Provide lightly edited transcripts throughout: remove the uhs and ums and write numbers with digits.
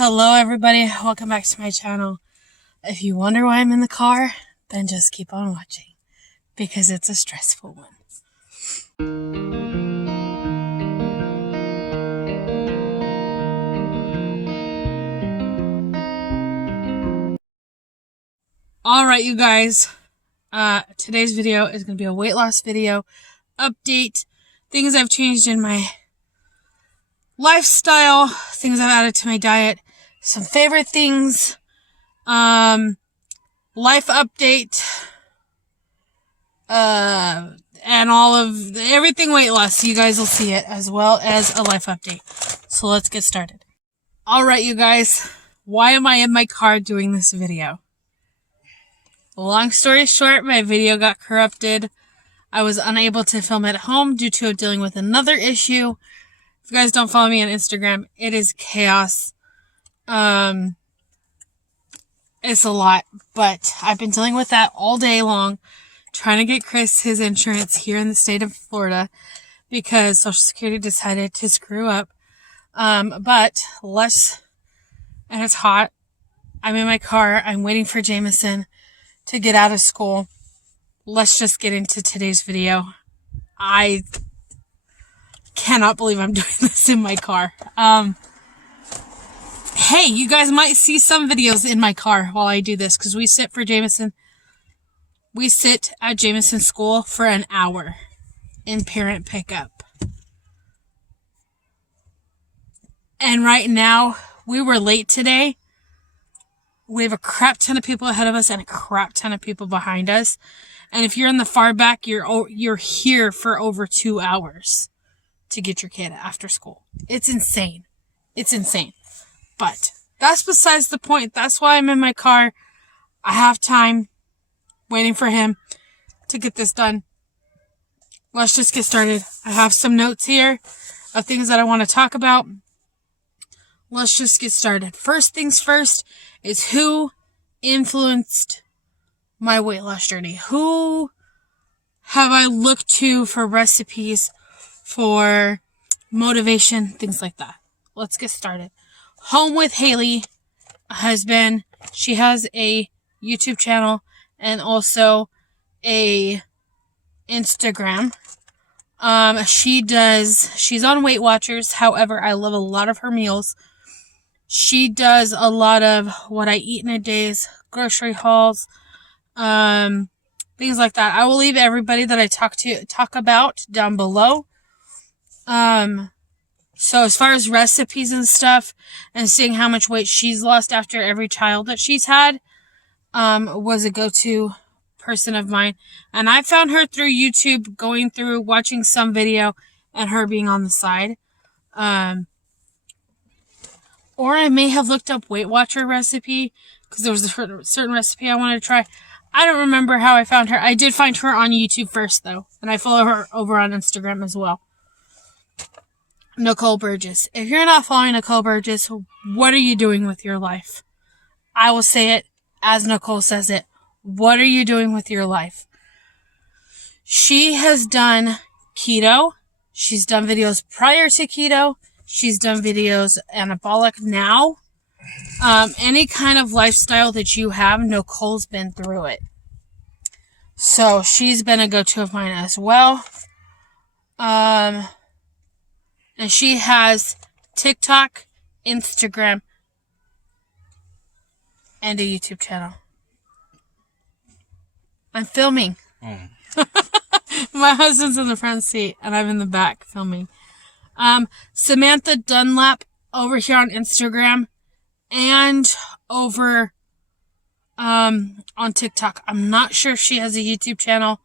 Hello everybody, welcome back to my channel. If you wonder why I'm in the car, then just keep on watching, because it's a stressful one. Alright you guys, today's video is going to be a weight loss video, update, things I've changed in my lifestyle, things I've added to my diet, some favorite things, life update, and all of everything weight loss. You guys will see it, as well as a life update. So let's get started. Alright you guys, why am I in my car doing this video? Long story short, my video got corrupted. I was unable to film it at home due to dealing with another issue. If you guys don't follow me on Instagram, it is chaos. It's a lot, but I've been dealing with that all day long, trying to get Chris his insurance here in the state of Florida because Social Security decided to screw up. And it's hot. I'm in my car. I'm waiting for Jameson to get out of school. Let's just get into today's video. I cannot believe I'm doing this in my car. Hey, you guys might see some videos in my car while I do this, because we sit for Jameson. We sit at Jameson's school for an hour in parent pickup. And right now, we were late today. We have a crap ton of people ahead of us and a crap ton of people behind us. And if you're in the far back, you're here for over 2 hours to get your kid after school. It's insane. It's insane. But that's besides the point. That's why I'm in my car. I have time waiting for him to get this done. Let's just get started. I have some notes here of things that I want to talk about. Let's just get started. First things first is who influenced my weight loss journey. Who have I looked to for recipes, for motivation, things like that. Let's get started. Home with Haley has been, she has a YouTube channel and also a Instagram. She's on Weight Watchers. However, I love a lot of her meals. She does a lot of what I eat in a day's grocery hauls, things like that. I will leave everybody that I talk about down below. So as far as recipes and stuff, and seeing how much weight she's lost after every child that she's had, was a go-to person of mine. And I found her through YouTube, going through, watching some video, and her being on the side. Or I may have looked up Weight Watcher recipe, because there was a certain recipe I wanted to try. I don't remember how I found her. I did find her on YouTube first, though. And I follow her over on Instagram as well. Nicole Burgess. If you're not following Nicole Burgess, what are you doing with your life? I will say it as Nicole says it. What are you doing with your life? She has done keto. She's done videos prior to keto. She's done videos anabolic now. Any kind of lifestyle that you have, Nicole's been through it. So she's been a go-to of mine as well. And she has TikTok, Instagram, and a YouTube channel. I'm filming. My husband's in the front seat, and I'm in the back filming. Samantha Dunlap over here on Instagram and over on TikTok. I'm not sure if she has a YouTube channel.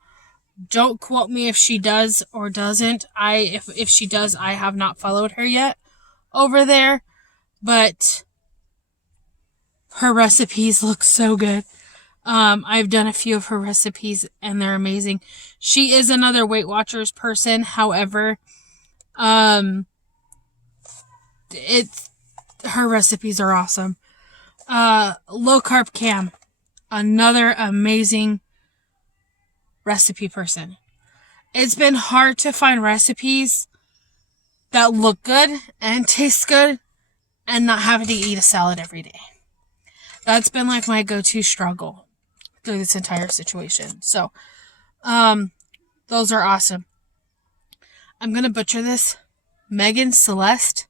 Don't quote me if she does or doesn't. If she does, I have not followed her yet over there. But her recipes look so good. I've done a few of her recipes and they're amazing. She is another Weight Watchers person. However, her recipes are awesome. Low Carb Cam, another amazing recipe person. It's been hard to find recipes that look good and taste good and not having to eat a salad every day. That's been like my go-to struggle through this entire situation. So, those are awesome. I'm going to butcher this. Megan Celeste,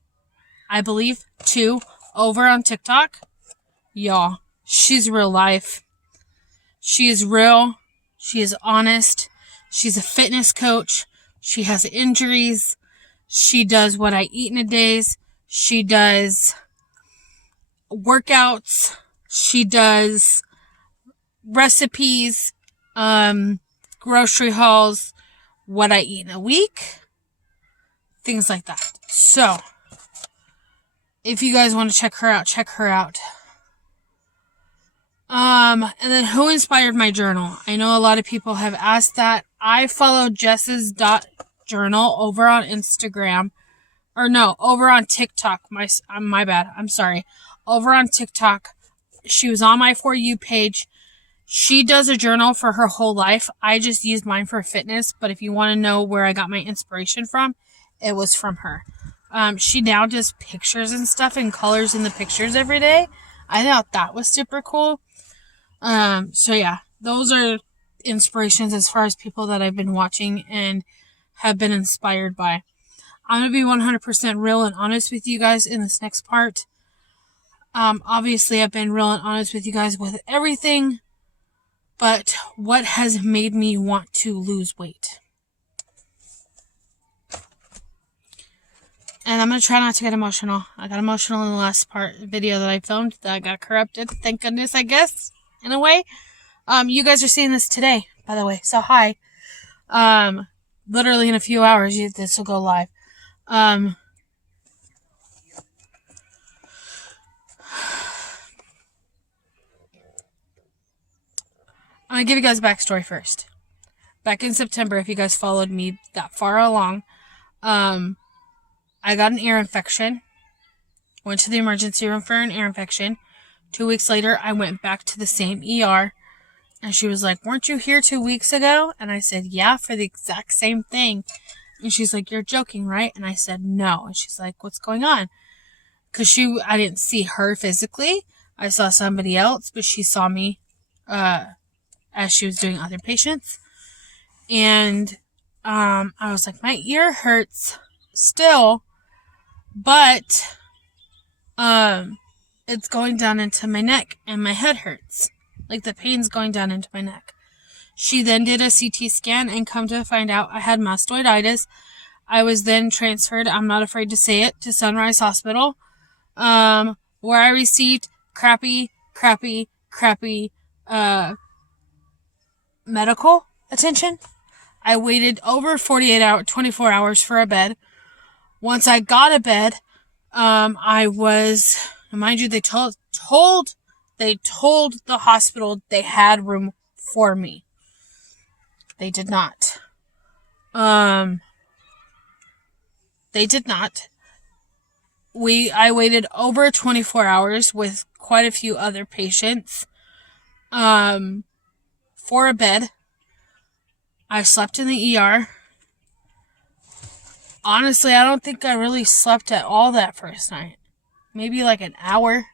I believe, 2, over on TikTok. Y'all, she's real life. She is real. She is honest. She's a fitness coach. She has injuries. She does what I eat in a days. She does workouts. She does recipes, grocery hauls, what I eat in a week, things like that. So, if you guys want to check her out, check her out. And then who inspired my journal? I know a lot of people have asked that. I follow Jess's journal over on Instagram. Or no, over on TikTok. My bad. I'm sorry. Over on TikTok. She was on my For You page. She does a journal for her whole life. I just used mine for fitness. But if you want to know where I got my inspiration from, it was from her. She now does pictures and stuff and colors in the pictures every day. I thought that was super cool. So yeah, those are inspirations as far as people that I've been watching and have been inspired by. I'm going to be 100% real and honest with you guys in this next part. Obviously I've been real and honest with you guys with everything, but what has made me want to lose weight? And I'm going to try not to get emotional. I got emotional in the last video that I filmed that got corrupted. Thank goodness, I guess, in a way. You guys are seeing this today, by the way. So hi. Literally in a few hours, this will go live. I'm going to give you guys a backstory first. Back in September, if you guys followed me that far along, I got an ear infection. Went to the emergency room for an ear infection. 2 weeks later, I went back to the same ER. And she was like, weren't you here 2 weeks ago? And I said, yeah, for the exact same thing. And she's like, you're joking, right? And I said, no. And she's like, what's going on? Because I didn't see her physically. I saw somebody else, but she saw me as she was doing other patients. And I was like, my ear hurts still, but it's going down into my neck and my head hurts. Like the pain's going down into my neck. She then did a CT scan and come to find out I had mastoiditis. I was then transferred, I'm not afraid to say it, to Sunrise Hospital, where I received crappy medical attention. I waited over 24 hours for a bed. Once I got a bed, I was, mind you, they told the hospital they had room for me. They did not. They did not. I waited over 24 hours with quite a few other patients, for a bed. I slept in the ER. Honestly, I don't think I really slept at all that first night. Maybe like an hour.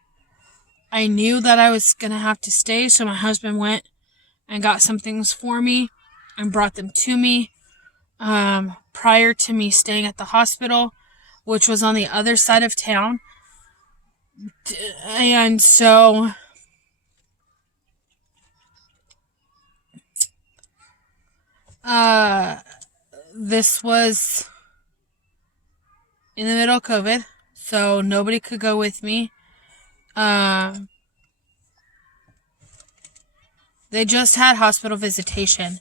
I knew that I was going to have to stay, so my husband went and got some things for me and brought them to me prior to me staying at the hospital, which was on the other side of town. And so this was in the middle of COVID, so nobody could go with me. They just had hospital visitation,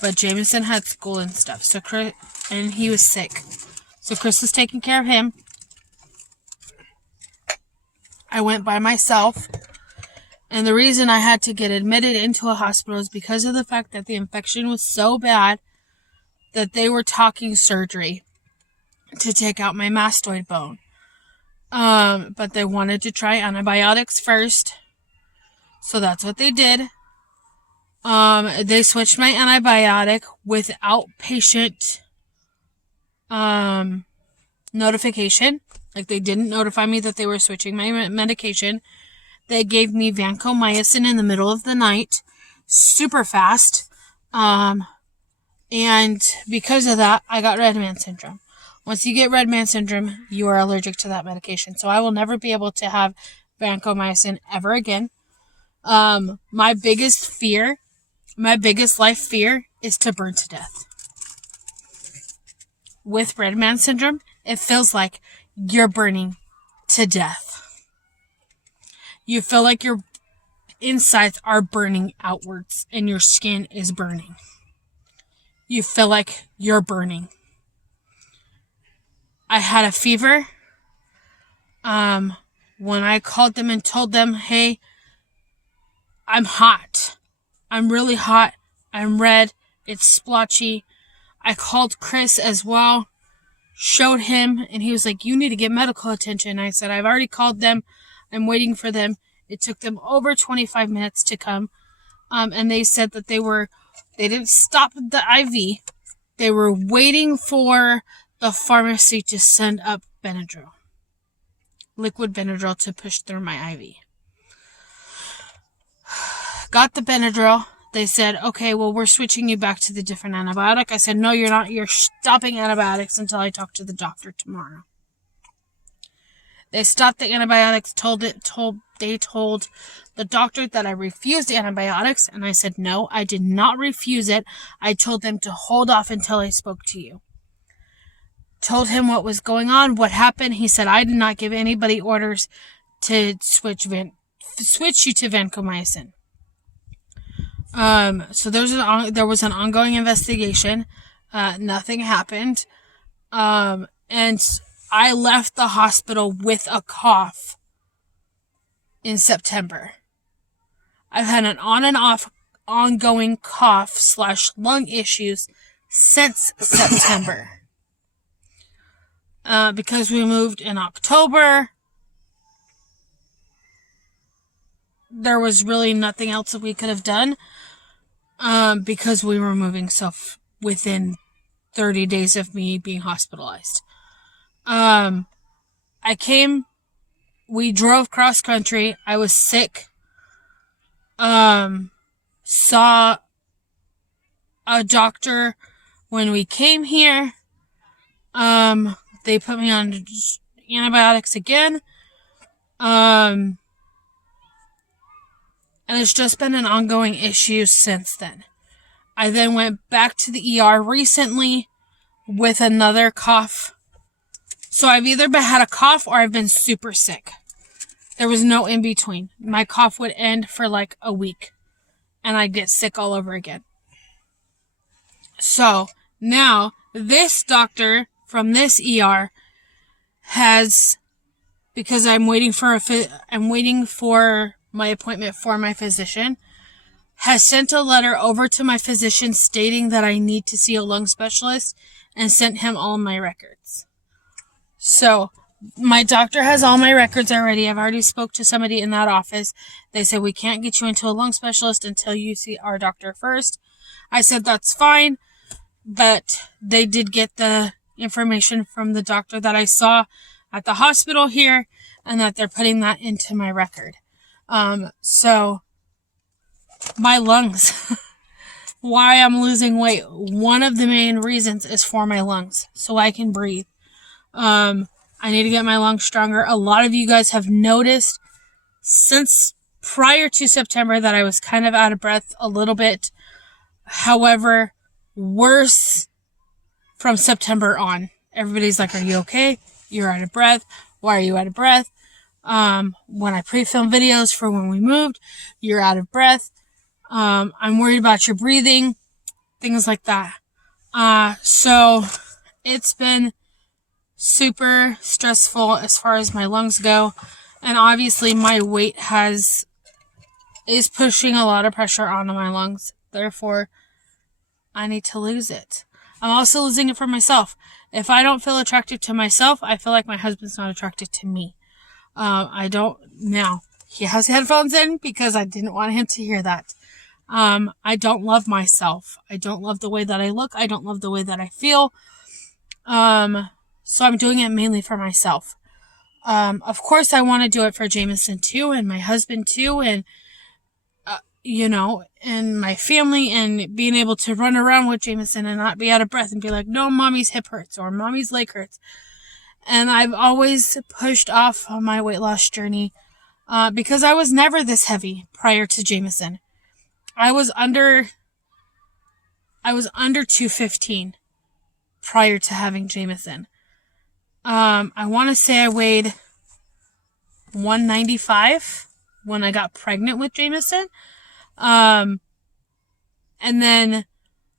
but Jameson had school and stuff, so and he was sick. So Chris was taking care of him. I went by myself, and the reason I had to get admitted into a hospital is because of the fact that the infection was so bad that they were talking surgery to take out my mastoid bone. But they wanted to try antibiotics first, so that's what they did. They switched my antibiotic without patient notification. Like, they didn't notify me that they were switching my medication. They gave me vancomycin in the middle of the night, super fast. And because of that, I got red man syndrome. Once you get red man syndrome, you are allergic to that medication. So I will never be able to have vancomycin ever again. My biggest life fear is to burn to death. With red man syndrome, it feels like you're burning to death. You feel like your insides are burning outwards and your skin is burning. You feel like you're burning. I had a fever. When I called them and told them, hey, I'm hot. I'm really hot. I'm red. It's splotchy. I called Chris as well, showed him, and he was like, you need to get medical attention. I said, I've already called them. I'm waiting for them. It took them over 25 minutes to come. And they said that they didn't stop the IV. They were waiting for the pharmacy to send up Benadryl. Liquid Benadryl to push through my IV. Got the Benadryl. They said, okay, well, we're switching you back to the different antibiotic. I said, no, you're not. You're stopping antibiotics until I talk to the doctor tomorrow. They stopped the antibiotics, they told the doctor that I refused antibiotics, and I said, no, I did not refuse it. I told them to hold off until I spoke to you. Told him what was going on, what happened. He said, I did not give anybody orders to switch you to vancomycin. So there was an ongoing investigation. Nothing happened. And I left the hospital with a cough in September. I've had an on and off ongoing cough / lung issues since September. Because we moved in October, there was really nothing else that we could have done. Because we were moving within 30 days of me being hospitalized. We drove cross country. I was sick. Saw a doctor when we came here. They put me on antibiotics again. And it's just been an ongoing issue since then. I then went back to the ER recently with another cough. So I've either had a cough or I've been super sick. There was no in between. My cough would end for like a week and I'd get sick all over again. So now this doctor from this ER because I'm waiting for my appointment for my physician, has sent a letter over to my physician stating that I need to see a lung specialist and sent him all my records. So my doctor has all my records already. I've already spoke to somebody in that office. They said, we can't get you into a lung specialist until you see our doctor first. I said, that's fine. But they did get the information from the doctor that I saw at the hospital here and that they're putting that into my record. So my lungs, why I'm losing weight, one of the main reasons is for my lungs, so I can breathe. I need to get my lungs stronger. A lot of you guys have noticed since prior to September that I was kind of out of breath a little bit. However, worse from September on. Everybody's like, are you okay? You're out of breath. Why are you out of breath? When I pre-film videos for when we moved, you're out of breath. I'm worried about your breathing, things like that. So it's been super stressful as far as my lungs go. And obviously my weight is pushing a lot of pressure onto my lungs. Therefore, I need to lose it. I'm also losing it for myself. If I don't feel attracted to myself, I feel like my husband's not attracted to me. Now, he has headphones in because I didn't want him to hear that. I don't love myself. I don't love the way that I look. I don't love the way that I feel. So I'm doing it mainly for myself. Of course, I want to do it for Jameson too, and my husband too, and, and my family, and being able to run around with Jameson and not be out of breath and be like, no, mommy's hip hurts or mommy's leg hurts. And I've always pushed off on my weight loss journey because I was never this heavy prior to Jameson. I was under 215 prior to having Jameson. I want to say I weighed 195 when I got pregnant with Jameson. And then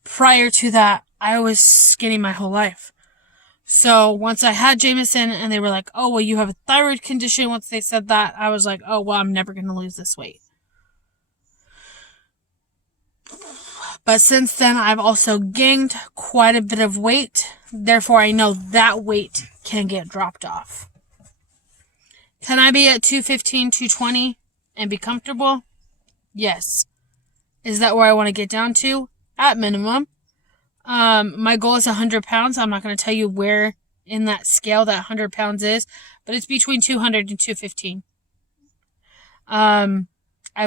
prior to that, I was skinny my whole life. So once I had Jameson and they were like, oh, well, you have a thyroid condition. Once they said that, I was like, oh, well, I'm never going to lose this weight. But since then, I've also gained quite a bit of weight. Therefore, I know that weight can get dropped off. Can I be at 215, 220 and be comfortable? Yes. Is that where I want to get down to? At minimum. My goal is 100 pounds. I'm not going to tell you where in that scale that 100 pounds is, but it's between 200 and 215. I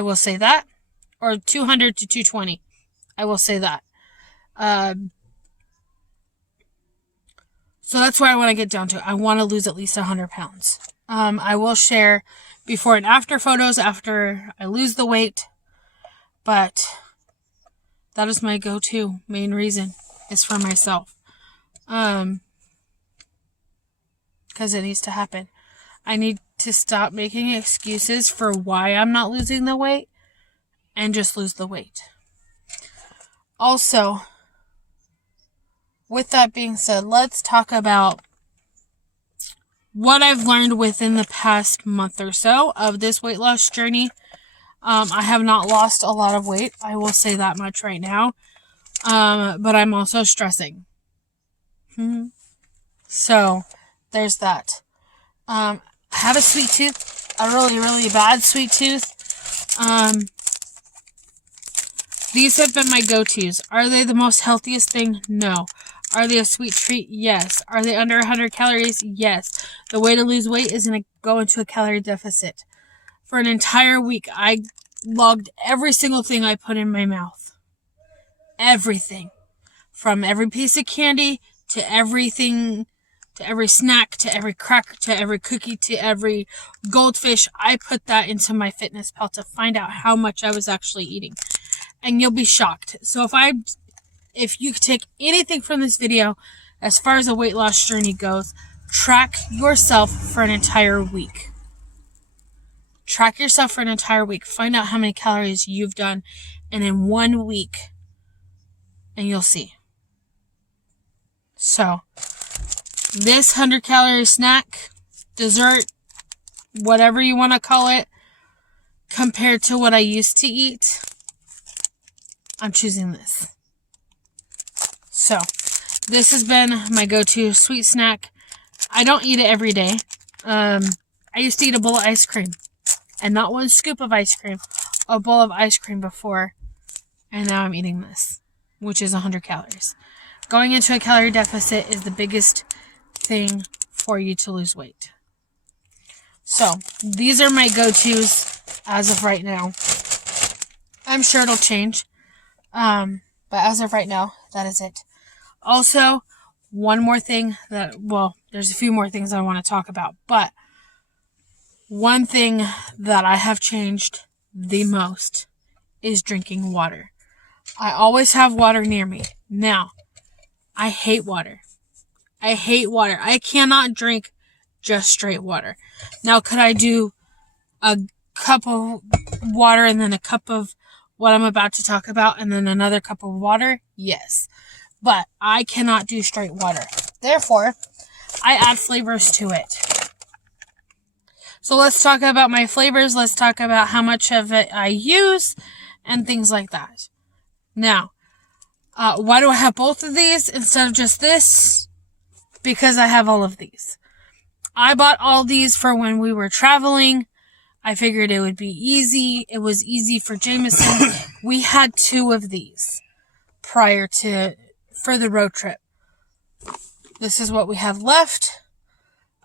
will say that. Or 200 to 220. I will say that. So that's where I want to get down to. I want to lose at least 100 pounds. I will share before and after photos after I lose the weight. But that is my go-to main reason is for myself. Because it needs to happen. I need to stop making excuses for why I'm not losing the weight and just lose the weight. Also, with that being said, let's talk about what I've learned within the past month or so of this weight loss journey. I have not lost a lot of weight. I will say that much right now. But I'm also stressing. So, there's that. I have a sweet tooth. A really, really bad sweet tooth. These have been my go-tos. Are they the most healthiest thing? No. Are they a sweet treat? Yes. Are they under 100 calories? Yes. The way to lose weight is to go into a calorie deficit. For an entire week, I logged every single thing I put in my mouth. Everything. From every piece of candy, to everything, to every snack, to every cracker, to every cookie, to every goldfish. I put that into my fitness pal to find out how much I was actually eating. And you'll be shocked. So if you take anything from this video, as far as a weight loss journey goes, track yourself for an entire week. Track yourself for an entire week. Find out how many calories you've done in 1 week. And you'll see. So, this 100 calorie snack, dessert, whatever you want to call it, compared to what I used to eat, I'm choosing this. So, this has been my go-to sweet snack. I don't eat it every day. I used to eat a bowl of ice cream. And not one scoop of ice cream. A bowl of ice cream before. And now I'm eating this. Which is 100 calories. Going into a calorie deficit is the biggest thing for you to lose weight. So, these are my go-tos as of right now. I'm sure it'll change. But as of right now, that is it. Also, one more thing there's a few more things I want to talk about, but one thing that I have changed the most is drinking water. I always have water near me. Now, I hate water. I hate water. I cannot drink just straight water. Now, could I do a cup of water and then a cup of what I'm about to talk about and then another cup of water? Yes. But I cannot do straight water. Therefore, I add flavors to it. So let's talk about my flavors. Let's talk about how much of it I use and things like that. Now, why do I have both of these instead of just this? Because I have all of these. I bought all these for when we were traveling. I figured it would be easy. It was easy for Jameson. We had 2 of these for the road trip. this is what we have left.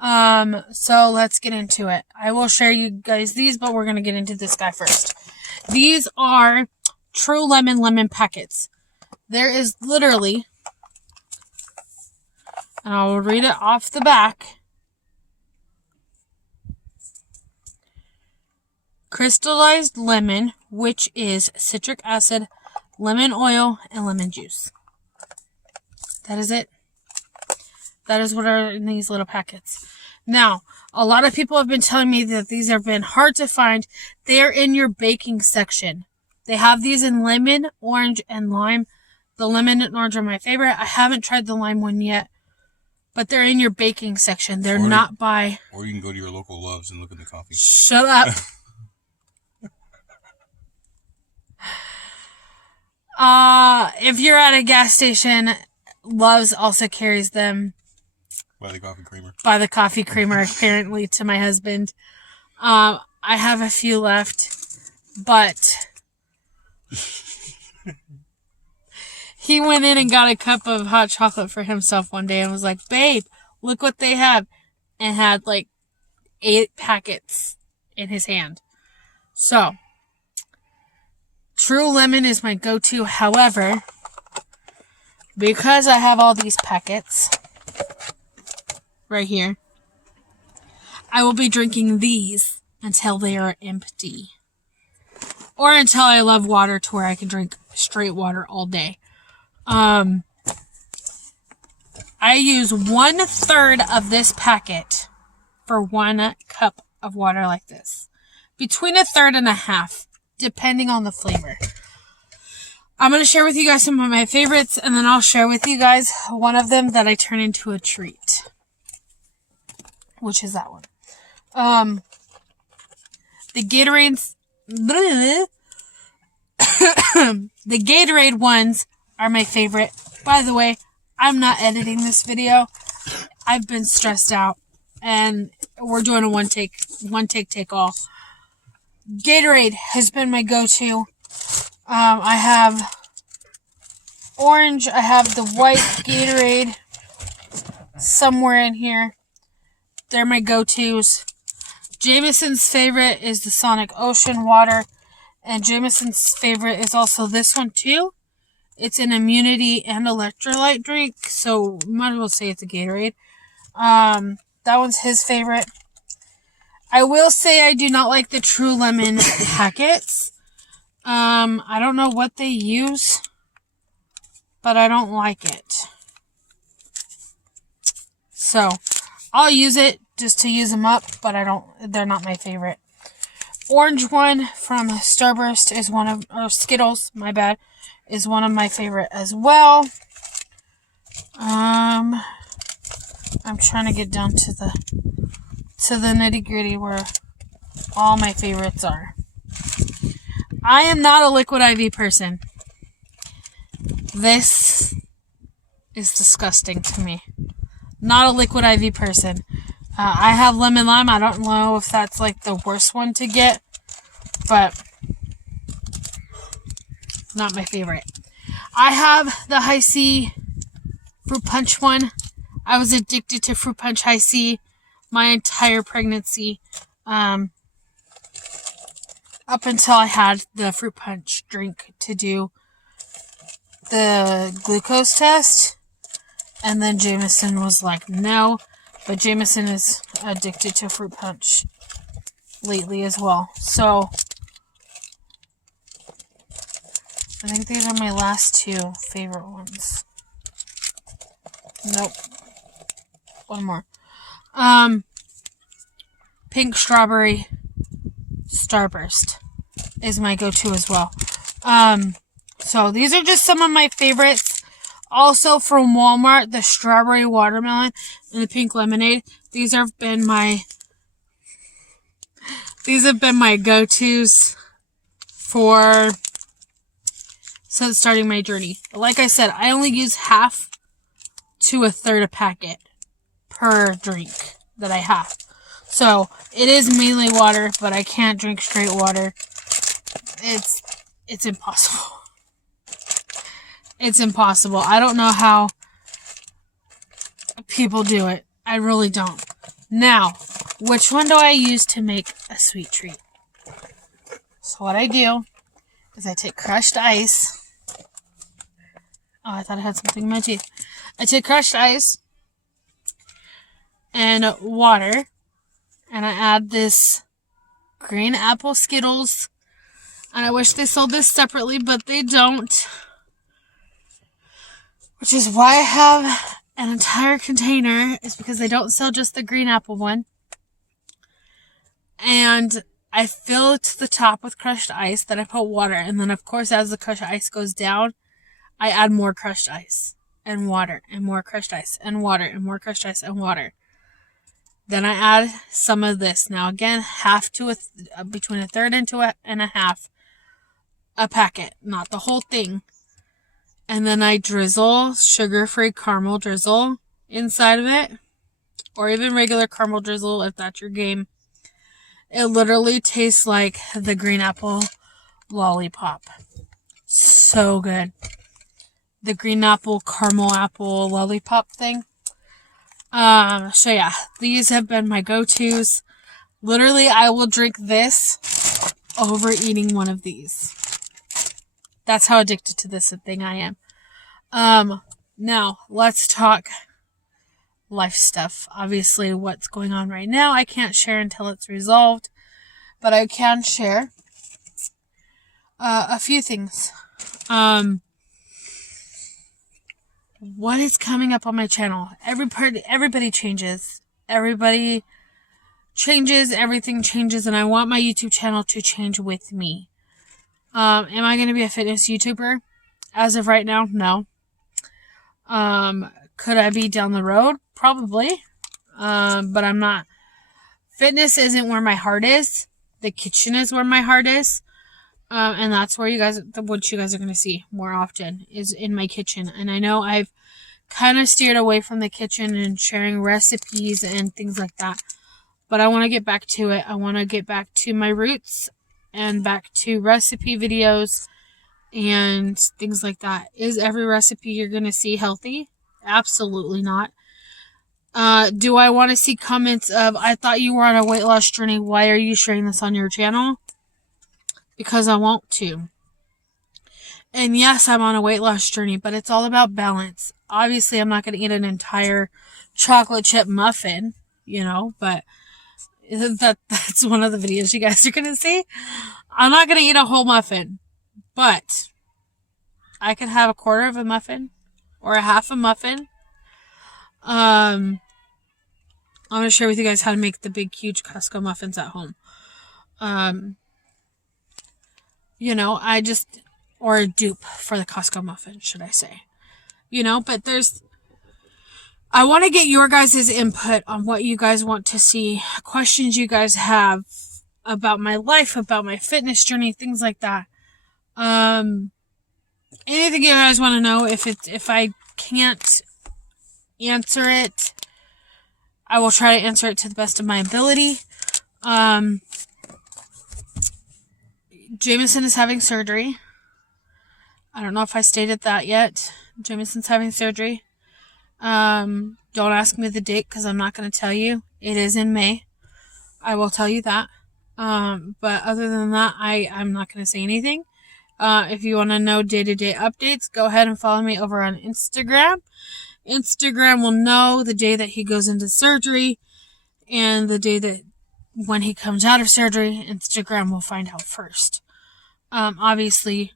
So let's get into it. I will share you guys these, but we're going to get into this guy first. These are True Lemon packets. There is literally, and I'll read it off the back, crystallized lemon, which is citric acid, lemon oil, and lemon juice. That is it. That is what are in these little packets. Now, a lot of people have been telling me that these have been hard to find. They are in your baking section. They have these in lemon, orange, and lime. The lemon and orange are my favorite. I haven't tried the lime one yet, but they're in your baking section. They're not by... Or you can go to your local Loves and look at the coffee. Shut up. If you're at a gas station, Loves also carries them. By the coffee creamer. By the coffee creamer, apparently, to my husband. I have a few left, but he went in and got a cup of hot chocolate for himself one day and was like, babe, look what they have. And had like 8 packets in his hand. So, True Lemon is my go-to. However, because I have all these packets right here, I will be drinking these until they are empty. Or until I love water to where I can drink straight water all day. I use 1/3 of this packet for 1 cup of water like this. Between 1/3 and 1/2, depending on the flavor. I'm going to share with you guys some of my favorites, and then I'll share with you guys one of them that I turn into a treat. Which is that one. The Gatorades... the Gatorade ones are my favorite. By the way, I'm not editing this video. I've been stressed out, and we're doing a one take take all. Gatorade has been my go-to. I have orange. I have the white Gatorade somewhere in here. They're my go-tos. Jameson's favorite is the Sonic Ocean water. And Jameson's favorite is also this one too. It's an immunity and electrolyte drink. So might as well say it's a Gatorade. That one's his favorite. I will say I do not like the True Lemon packets. I don't know what they use, but I don't like it. So, I'll use it just to use them up, but they're not my favorite. Orange one from Starburst is or Skittles, my bad, is one of my favorite as well. I'm trying to get down to the nitty-gritty where all my favorites are. I am not a liquid IV person. This is disgusting to me. Not a liquid IV person. I have lemon lime. I don't know if that's like the worst one to get, but not my favorite. I have the High C fruit punch one. I was addicted to fruit punch High C my entire pregnancy, up until I had the fruit punch drink to do the glucose test, and then Jameson was like, no. But Jameson is addicted to fruit punch lately as well. So, I think these are my last 2 favorite ones. Nope. One more. Pink Strawberry Starburst is my go-to as well. So, these are just some of my favorites. Also from Walmart, the strawberry watermelon and the pink lemonade. These have been my go-tos since starting my journey. Like I said, I only use 1/2 to 1/3 a packet per drink that I have. So it is mainly water, but I can't drink straight water. It's impossible. It's impossible. I don't know how people do it. I really don't. Now, which one do I use to make a sweet treat? So what I do is I take crushed ice. Oh, I thought I had something in my teeth. I take crushed ice and water, and I add this green apple Skittles. And I wish they sold this separately, but they don't. Which is why I have an entire container, is because they don't sell just the green apple one. And I fill it to the top with crushed ice, then I put water, and then of course as the crushed ice goes down, I add more crushed ice and water and more crushed ice and water and more crushed ice and water. Then I add some of this. Now again, half to between a third and a half a packet, not the whole thing. And then I drizzle sugar-free caramel drizzle inside of it, or even regular caramel drizzle if that's your game. It literally tastes like the green apple lollipop. So good. The green apple caramel apple lollipop thing. So yeah, these have been my go-tos. Literally, I will drink this over eating one of these. That's how addicted to this thing I am. Now let's talk life stuff. Obviously, what's going on right now, I can't share until it's resolved, but I can share a few things. What is coming up on my channel? Everybody changes. Everybody changes. Everything changes, and I want my YouTube channel to change with me. Am I going to be a fitness YouTuber? As of right now, no. Could I be down the road? Probably. But I'm not. Fitness isn't where my heart is. The kitchen is where my heart is. And that's where what you guys are going to see more often is in my kitchen. And I know I've kind of steered away from the kitchen and sharing recipes and things like that. But I want to get back to it. I want to get back to my roots and back to recipe videos and things like that. Is every recipe you're going to see healthy? Absolutely not. Do I want to see comments of, I thought you were on a weight loss journey. Why are you sharing this on your channel? Because I want to. And yes, I'm on a weight loss journey, but it's all about balance. Obviously, I'm not going to eat an entire chocolate chip muffin, but that's one of the videos you guys are going to see. I'm not going to eat a whole muffin, but I could have a quarter of a muffin or a half a muffin. I'm going to share with you guys how to make the big, huge Costco muffins at home. Or a dupe for the Costco muffin, should I say. But I want to get your guys' input on what you guys want to see, questions you guys have about my life, about my fitness journey, things like that. Anything you guys want to know, if I can't answer it, I will try to answer it to the best of my ability. Jameson is having surgery. I don't know if I stated that yet. Jameson's having surgery. Don't ask me the date because I'm not going to tell you. It is in May. I will tell you that. But other than that, I'm not going to say anything. If you want to know day-to-day updates, go ahead and follow me over on Instagram. Instagram will know the day that he goes into surgery and the day that when he comes out of surgery. Instagram will find out first. Obviously,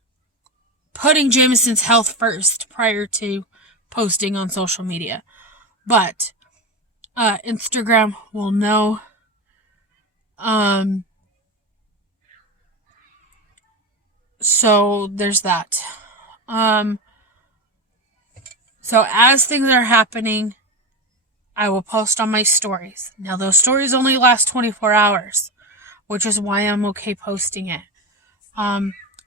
putting Jameson's health first prior to posting on social media. But Instagram will know. So there's that. So as things are happening, I will post on my stories. Now those stories only last 24 hours, which is why I'm okay posting it.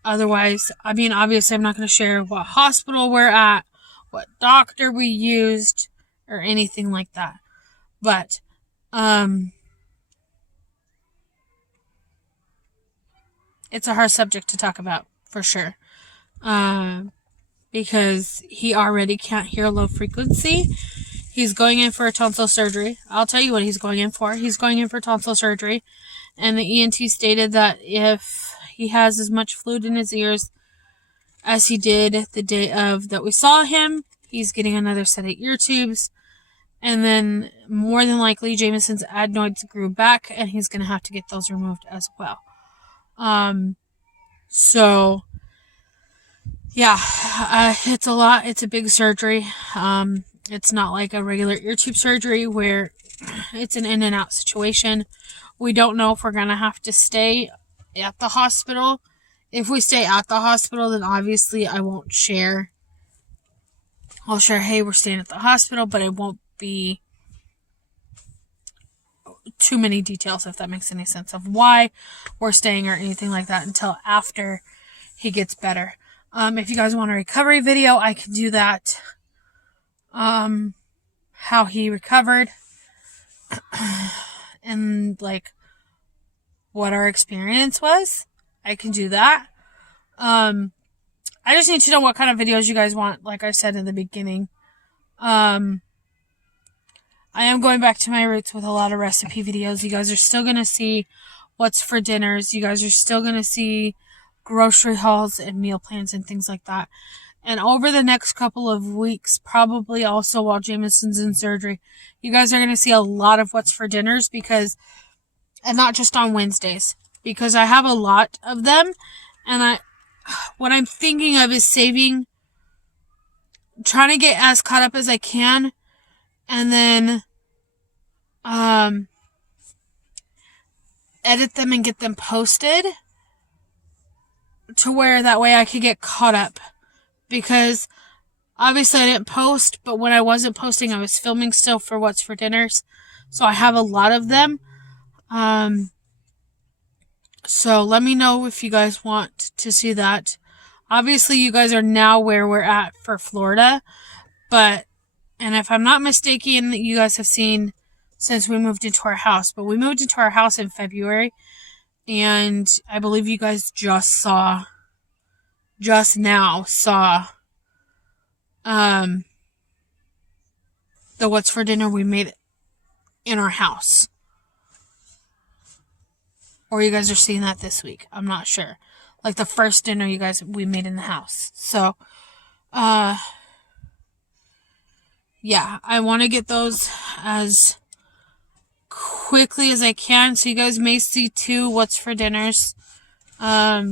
Otherwise, obviously I'm not going to share what hospital we're at, what doctor we used, or anything like that. But, it's a hard subject to talk about, for sure. Because he already can't hear low frequency. He's going in for a tonsil surgery. I'll tell you what he's going in for. He's going in for tonsil surgery. And the ENT stated that if he has as much fluid in his ears as he did the day of that we saw him, he's getting another set of ear tubes. And then more than likely, Jameson's adenoids grew back, and he's going to have to get those removed as well. So, yeah, it's a lot. It's a big surgery. It's not like a regular ear tube surgery where it's an in and out situation. We don't know if we're going to have to stay at the hospital. If we stay at the hospital, then obviously I won't share. I'll share, hey, we're staying at the hospital, but it won't be too many details, if that makes any sense, of why we're staying or anything like that until after he gets better. If you guys want a recovery video, I can do that. How he recovered and like what our experience was. I can do that. I just need to know what kind of videos you guys want, like I said in the beginning. I am going back to my roots with a lot of recipe videos. You guys are still going to see what's for dinners. You guys are still going to see grocery hauls and meal plans and things like that. And over the next couple of weeks, probably also while Jameson's in surgery, you guys are going to see a lot of what's for dinners because, and not just on Wednesdays, because I have a lot of them. And what I'm thinking of is trying to get as caught up as I can. And then, edit them and get them posted to where that way I could get caught up. Because obviously I didn't post, but when I wasn't posting, I was filming still for what's for dinners. So I have a lot of them. So let me know if you guys want to see that. Obviously you guys are now where we're at for Florida, and if I'm not mistaken, you guys have seen since we moved into our house, but we moved into our house in February, and I believe you guys just now saw the what's for dinner we made in our house. Or you guys are seeing that this week. I'm not sure. Like the first dinner we made in the house. So, yeah, I want to get those as quickly as I can. So you guys may see 2 what's for dinners back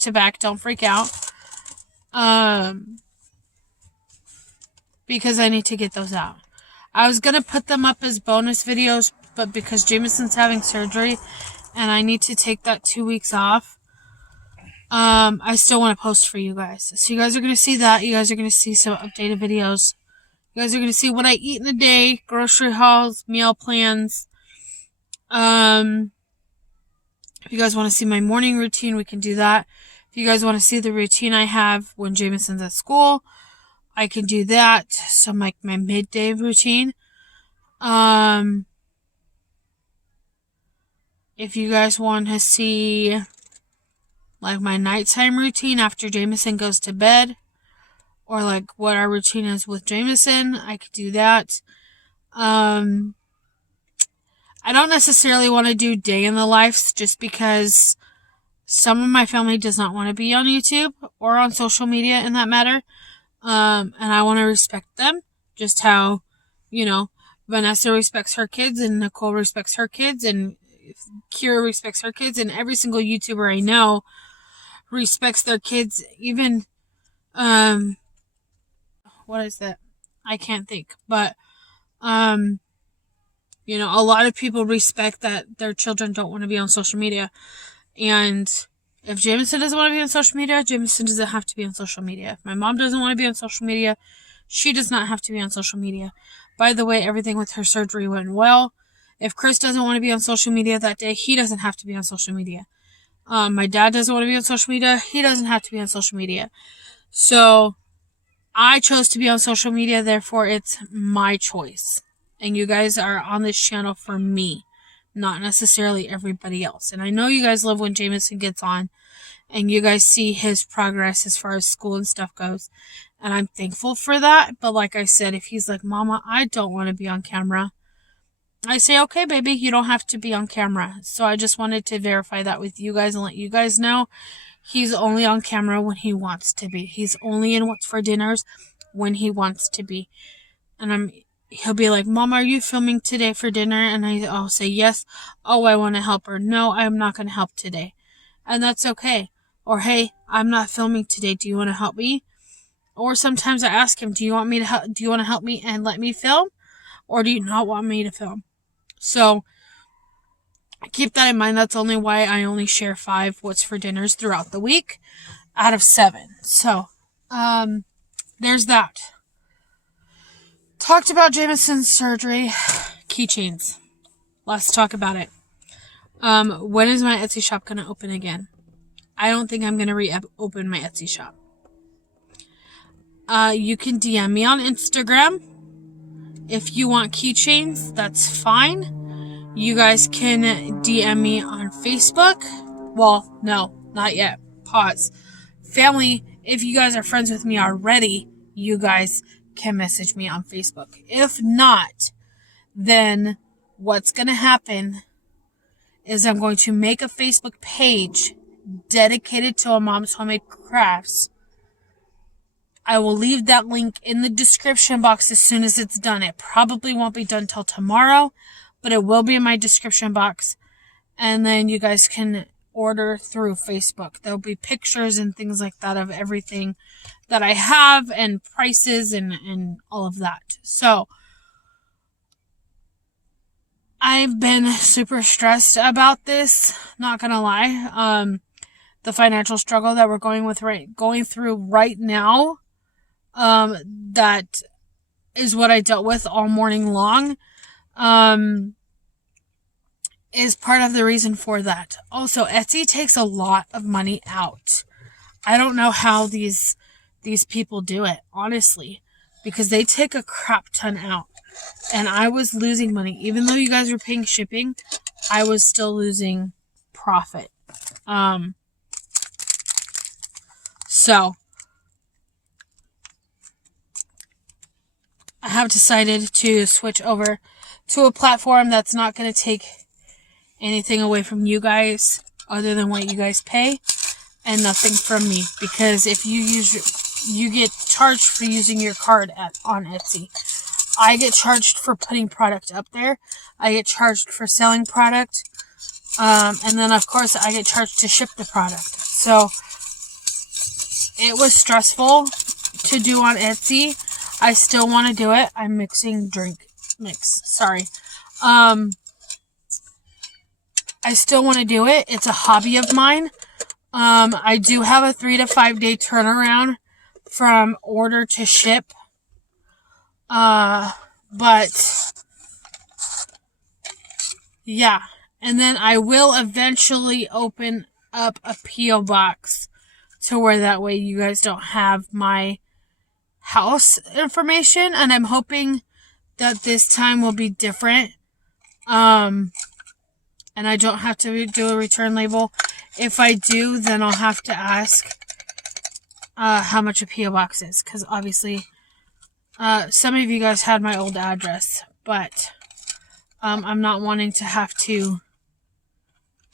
to back. Don't freak out. Because I need to get those out. I was going to put them up as bonus videos, but because Jameson's having surgery and I need to take that 2 weeks off, I still want to post for you guys. So you guys are going to see that. You guys are going to see some updated videos. You guys are going to see what I eat in a day, grocery hauls, meal plans. If you guys want to see my morning routine, we can do that. If you guys want to see the routine I have when Jameson's at school, I can do that. So like my midday routine. If you guys want to see like my nighttime routine after Jameson goes to bed, or like what our routine is with Jameson, I could do that. I don't necessarily want to do day in the life just because some of my family does not want to be on YouTube or on social media in that matter. And I want to respect them, just how, Vanessa respects her kids and Nicole respects her kids and Kira respects her kids, and every single YouTuber I know respects their kids. Even, what is that? I can't think, but, a lot of people respect that their children don't want to be on social media. And if Jameson doesn't want to be on social media, Jameson doesn't have to be on social media. If my mom doesn't want to be on social media, she does not have to be on social media. By the way, everything with her surgery went well. If Chris doesn't want to be on social media that day, he doesn't have to be on social media. My dad doesn't want to be on social media. He doesn't have to be on social media. So I chose to be on social media. Therefore, it's my choice. And you guys are on this channel for me, not necessarily everybody else. And I know you guys love when Jameson gets on and you guys see his progress as far as school and stuff goes. And I'm thankful for that. But like I said, if he's like, Mama, I don't want to be on camera, I say, okay, baby, you don't have to be on camera. So I just wanted to verify that with you guys and let you guys know he's only on camera when he wants to be. He's only in What's for Dinners when he wants to be. And he'll be like, Mom, are you filming today for dinner? And I'll say, yes. Oh, I want to help. Or no, I'm not going to help today. And that's okay. Or, hey, I'm not filming today. Do you want to help me? Or sometimes I ask him, do you want to help me and let me film? Or do you not want me to film? So keep that in mind. That's only why I only share 5 What's for Dinners throughout the week out of 7. So, there's that. Talked about Jameson's surgery. Keychains. Let's talk about it. When is my Etsy shop going to open again? I don't think I'm going to reopen my Etsy shop. You can DM me on Instagram. If you want keychains, that's fine. You guys can DM me on Facebook. Well, no, not yet. Pause. Family, if you guys are friends with me already, you guys can message me on Facebook. If not, then what's going to happen is I'm going to make a Facebook page dedicated to A Mom's Homemade Crafts. I will leave that link in the description box as soon as it's done. It probably won't be done till tomorrow, but it will be in my description box. And then you guys can order through Facebook. There'll be pictures and things like that of everything that I have and prices and all of that. So I've been super stressed about this, not gonna lie. The financial struggle that we're going through right now. That is what I dealt with all morning long. Is part of the reason for that. Also, Etsy takes a lot of money out. I don't know how these people do it, honestly, because they take a crap ton out. And I was losing money. Even though you guys were paying shipping, I was still losing profit. So I have decided to switch over to a platform that's not going to take anything away from you guys other than what you guys pay and nothing from me. Because if you get charged for using your card on Etsy. I get charged for putting product up there. I get charged for selling product. And then of course I get charged to ship the product. So it was stressful to do on Etsy. I still want to do it. I'm mixing Sorry. I still want to do it. It's a hobby of mine. I do have a 3 to 5 day turnaround from order to ship. But yeah. And then I will eventually open up a P.O. box to where that way you guys don't have my house information. And I'm hoping that this time will be different. And I don't have to do a return label. If I do, then I'll have to ask how much a P.O. box is. Because obviously, some of you guys had my old address. But I'm not wanting to have to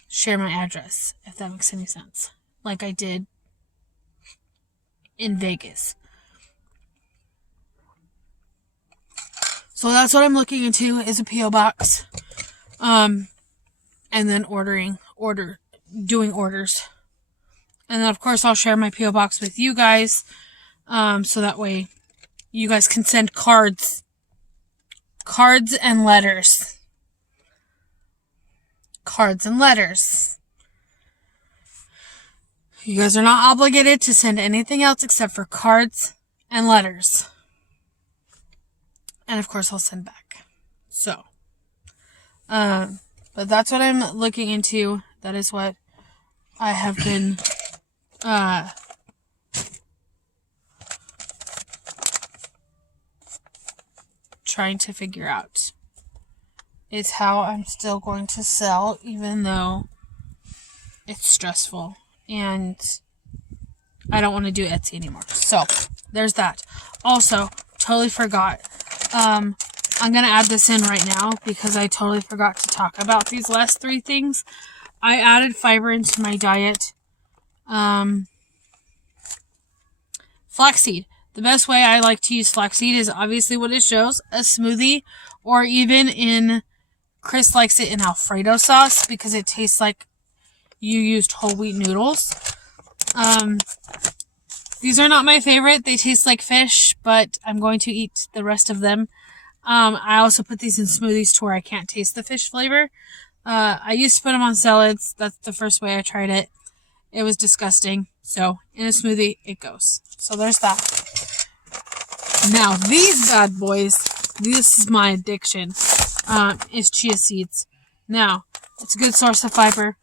share my address, if that makes any sense. Like I did in Vegas. So that's what I'm looking into, is a P.O. box. And then doing orders. And then of course I'll share my P.O. box with you guys. So that way you guys can send cards and letters. Cards and letters. You guys are not obligated to send anything else except for cards and letters. And of course I'll send back. So, but that's what I'm looking into. That is what I have been, trying to figure out. Is how I'm still going to sell, even though it's stressful. And I don't want to do Etsy anymore. So, there's that. Also, totally forgot. I'm going to add this in right now because I totally forgot to talk about these last 3 things. I added fiber into my diet. Flaxseed. The best way I like to use flaxseed is obviously what it shows, a smoothie, or even in, Chris likes it in Alfredo sauce because it tastes like you used whole wheat noodles. These are not my favorite. They taste like fish, but I'm going to eat the rest of them. I also put these in smoothies to where I can't taste the fish flavor. I used to put them on salads. That's the first way I tried it. It was disgusting. So in a smoothie, it goes. So there's that. Now these bad boys, this is my addiction, is chia seeds. Now, it's a good source of fiber.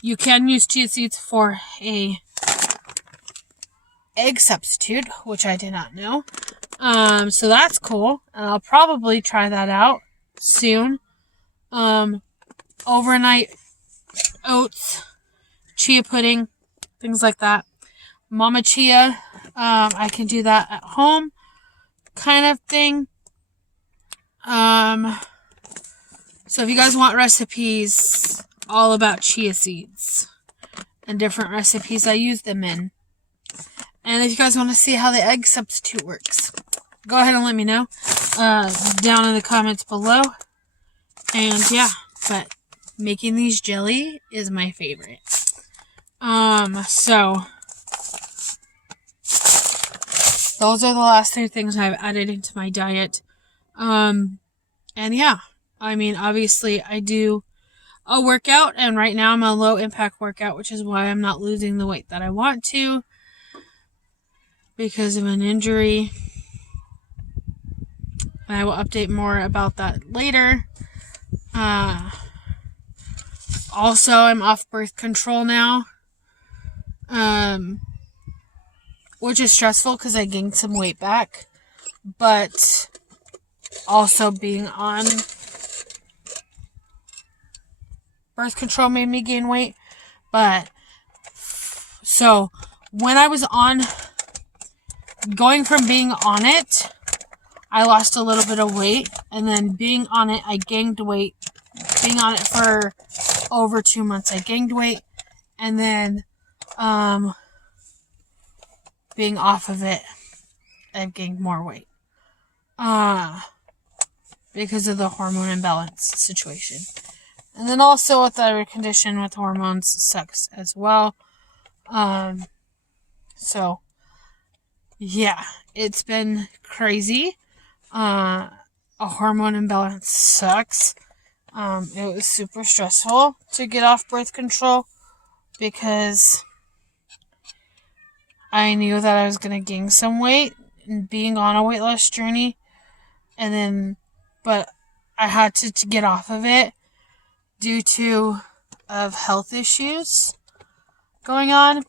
You can use chia seeds for a egg substitute, which I did not know. So that's cool. And I'll probably try that out soon. Overnight oats, chia pudding, things like that. Mama chia, I can do that at home kind of thing. So if you guys want recipes all about chia seeds and different recipes I use them in, and if you guys want to see how the egg substitute works, go ahead and let me know down in the comments below. And yeah, but making these jelly is my favorite. So those are the last 3 things I've added into my diet. And yeah, I mean, obviously I do a workout, and right now I'm a low impact workout, which is why I'm not losing the weight that I want to because of an injury. And I will update more about that later. Also, I'm off birth control now. Which is stressful because I gained some weight back. But also being on birth control made me gain weight. But so when I was going from being on it, I lost a little bit of weight, and then being on it, I gained weight. Being on it for over 2 months, I gained weight, and then being off of it, I've gained more weight. Because of the hormone imbalance situation. And then also a thyroid condition with hormones sucks as well. So, yeah, it's been crazy. A hormone imbalance sucks. It was super stressful to get off birth control because I knew that I was going to gain some weight and being on a weight loss journey. And then, but I had to get off of it due to health issues going on.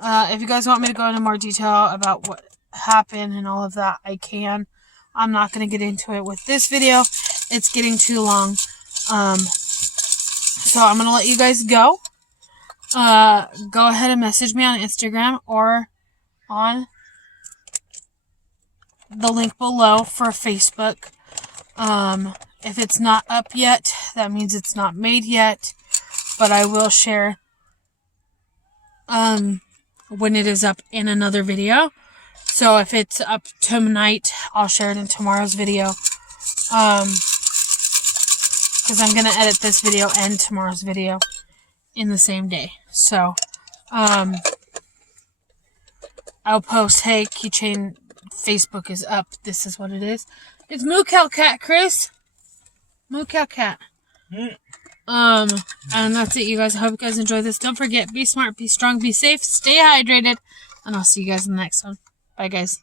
If you guys want me to go into more detail about what happened and all of that, I can. I'm not going to get into it with this video. It's getting too long. So I'm going to let you guys go. Go ahead and message me on Instagram or on the link below for Facebook. If it's not up yet, that means it's not made yet, but I will share when it is up in another video. So if it's up tonight, I'll share it in tomorrow's video. Because I'm going to edit this video and tomorrow's video in the same day. So, I'll post, hey, Keychain Facebook is up. This is what it is. It's Moo Cow Cat, Chris. Moo Cow Cat. And that's it, you guys. I hope you guys enjoyed this. Don't forget, be smart, be strong, be safe, stay hydrated, and I'll see you guys in the next one. Bye, guys.